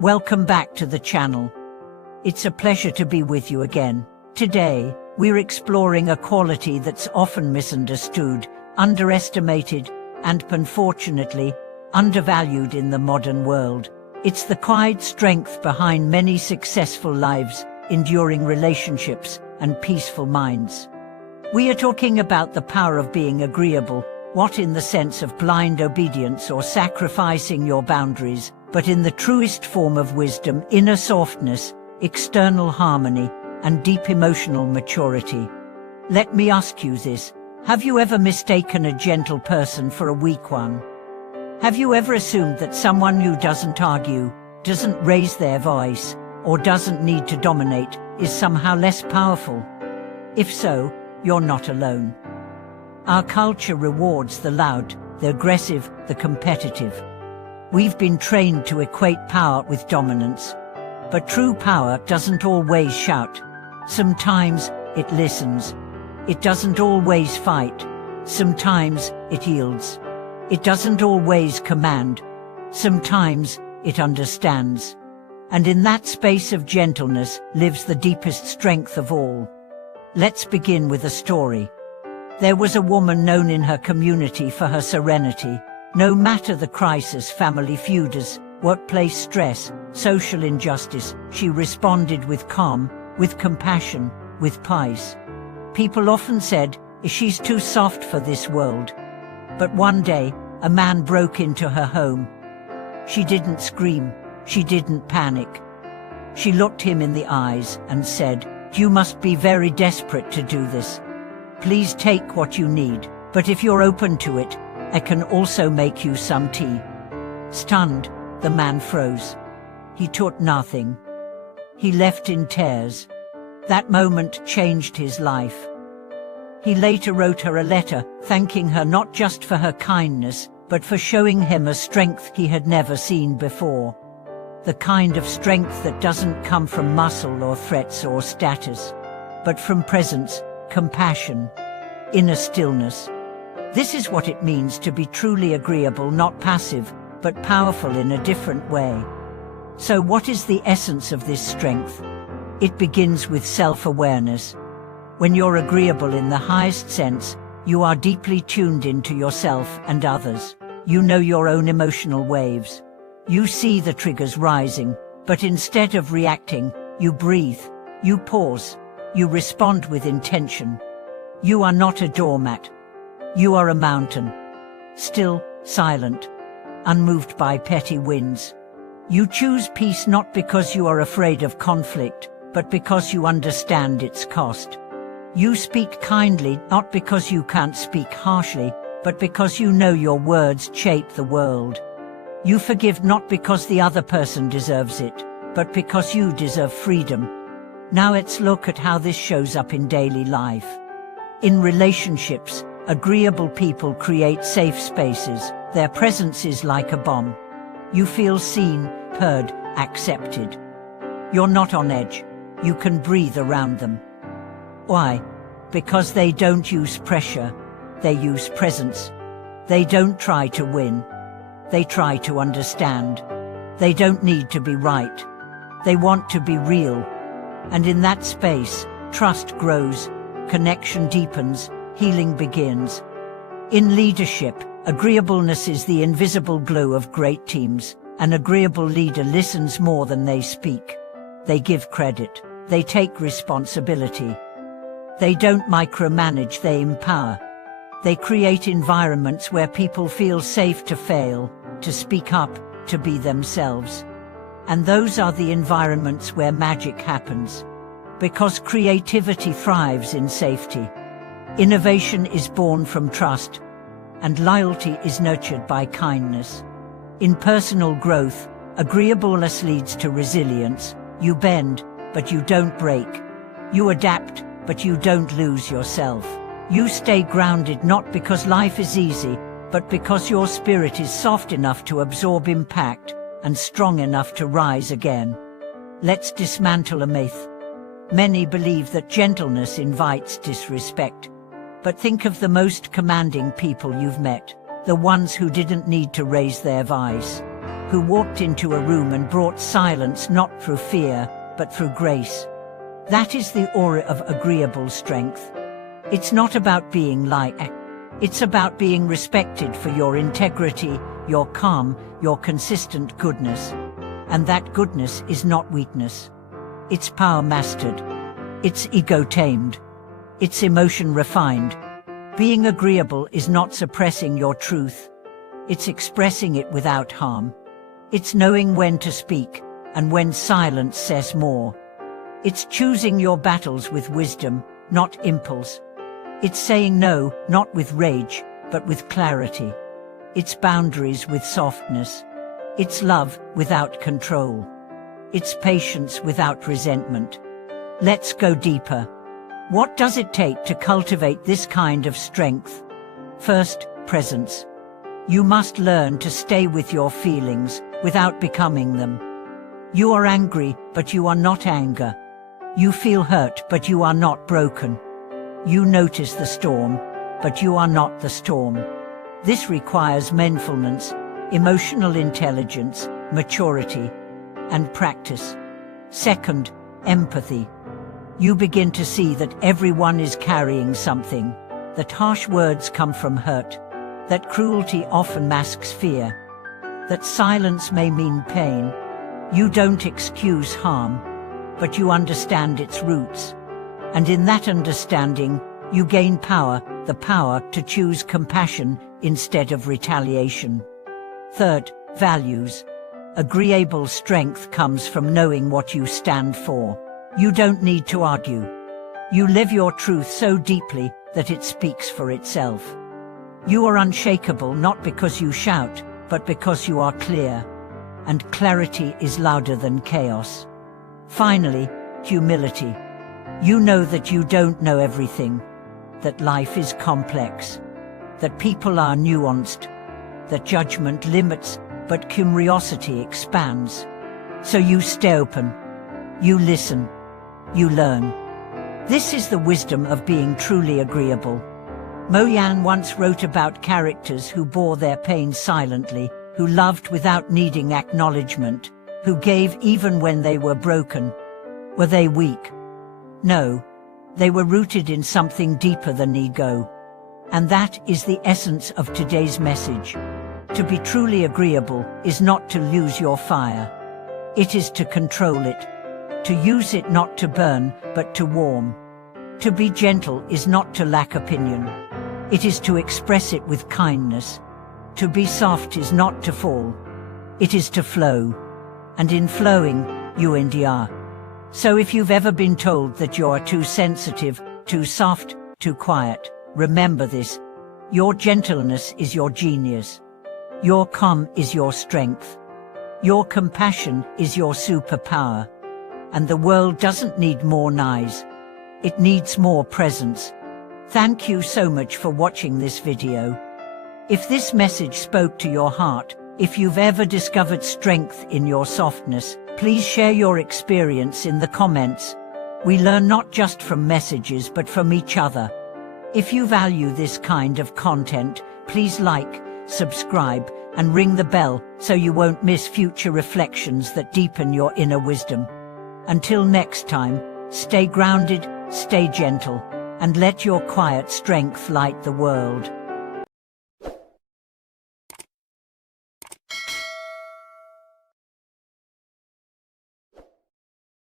Welcome back to the channel. It's a pleasure to be with you again. Today, we're exploring a quality that's often misunderstood, underestimated, and unfortunately, undervalued in the modern world. It's the quiet strength behind many successful lives, enduring relationships, and peaceful minds. We are talking about the power of being agreeable, not in the sense of blind obedience or sacrificing your boundaries, but in the truest form of wisdom, inner softness, external harmony, and deep emotional maturity. Let me ask you this: have you ever mistaken a gentle person for a weak one? Have you ever assumed that someone who doesn't argue, doesn't raise their voice, or doesn't need to dominate is somehow less powerful? If so, you're not alone. Our culture rewards the loud, the aggressive, the competitive. We've been trained to equate power with dominance. But true power doesn't always shout. Sometimes it listens. It doesn't always fight. Sometimes it yields. It doesn't always command. Sometimes it understands. And in that space of gentleness lives the deepest strength of all. Let's begin with a story. There was a woman known in her community for her serenity. No matter the crisis, family feuds, workplace stress, social injustice, she responded with calm, with compassion, with peace. People often said, she's too soft for this world. But one day, a man broke into her home. She didn't scream, she didn't panic. She looked him in the eyes and said, "You must be very desperate to do this. Please take what you need, but if you're open to it, I can also make you some tea." Stunned, the man froze. He took nothing. He left in tears. That moment changed his life. He later wrote her a letter, thanking her not just for her kindness, but for showing him a strength he had never seen before. The kind of strength that doesn't come from muscle or threats or status, but from presence, compassion, inner stillness. This is what it means to be truly agreeable, not passive, but powerful in a different way. So what is the essence of this strength? It begins with self-awareness. When you're agreeable in the highest sense, you are deeply tuned into yourself and others. You know your own emotional waves. You see the triggers rising, but instead of reacting, you breathe, you pause, you respond with intention. You are not a doormat. You are a mountain, still, silent, unmoved by petty winds. You choose peace not because you are afraid of conflict, but because you understand its cost. You speak kindly not because you can't speak harshly, but because you know your words shape the world. You forgive not because the other person deserves it, but because you deserve freedom. Now let's look at how this shows up in daily life. In relationships, agreeable people create safe spaces. Their presence is like a bomb. You feel seen, heard, accepted. You're not on edge. You can breathe around them. Why? Because they don't use pressure. They use presence. They don't try to win. They try to understand. They don't need to be right. They want to be real. And in that space, trust grows, connection deepens, healing begins. In leadership, agreeableness is the invisible glue of great teams. An agreeable leader listens more than they speak. They give credit. They take responsibility. They don't micromanage, they empower. They create environments where people feel safe to fail, to speak up, to be themselves. And those are the environments where magic happens. Because creativity thrives in safety. Innovation is born from trust, and loyalty is nurtured by kindness. In personal growth, agreeableness leads to resilience. You bend, but you don't break. You adapt, but you don't lose yourself. You stay grounded not because life is easy, but because your spirit is soft enough to absorb impact and strong enough to rise again. Let's dismantle a myth. Many believe that gentleness invites disrespect. But think of the most commanding people you've met, the ones who didn't need to raise their voice. who walked into a room and brought silence not through fear, but through grace. That is the aura of agreeable strength. It's not about being like, it's about being respected for your integrity, your calm, your consistent goodness. And that goodness is not weakness. It's power mastered. It's ego tamed. It's emotion refined. Being agreeable is not suppressing your truth. It's expressing it without harm. It's knowing when to speak, and when silence says more. It's choosing your battles with wisdom, not impulse. It's saying no, not with rage, but with clarity. It's boundaries with softness. It's love without control. It's patience without resentment. Let's go deeper. What does it take to cultivate this kind of strength? First, presence. You must learn to stay with your feelings without becoming them. You are angry, but you are not anger. You feel hurt, but you are not broken. You notice the storm, but you are not the storm. This requires mindfulness, emotional intelligence, maturity, and practice. Second, empathy. You begin to see that everyone is carrying something, that harsh words come from hurt, that cruelty often masks fear, that silence may mean pain. You don't excuse harm, but you understand its roots. And in that understanding, you gain power, the power to choose compassion instead of retaliation. Third, values. Agreeable strength comes from knowing what you stand for. You don't need to argue. You live your truth so deeply that it speaks for itself. You are unshakable not because you shout, but because you are clear. And clarity is louder than chaos. Finally, humility. You know that you don't know everything, that life is complex, that people are nuanced, that judgment limits, but curiosity expands. So you stay open, you listen, you learn. This is the wisdom of being truly agreeable. Mo Yan once wrote about characters who bore their pain silently, who loved without needing acknowledgement, who gave even when they were broken. Were they weak? No, they were rooted in something deeper than ego. And that is the essence of today's message. To be truly agreeable is not to lose your fire. It is to control it. To use it not to burn, but to warm. To be gentle is not to lack opinion. It is to express it with kindness. To be soft is not to fall. It is to flow. And in flowing, you endure. So if you've ever been told that you're too sensitive, too soft, too quiet, remember this. Your gentleness is your genius. Your calm is your strength. Your compassion is your superpower. And the world doesn't need more noise. It needs more presence. Thank you so much for watching this video. If this message spoke to your heart, if you've ever discovered strength in your softness, please share your experience in the comments. We learn not just from messages but from each other. If you value this kind of content, please like, subscribe, and ring the bell so you won't miss future reflections that deepen your inner wisdom. Until next time, stay grounded, stay gentle, and let your quiet strength light the world.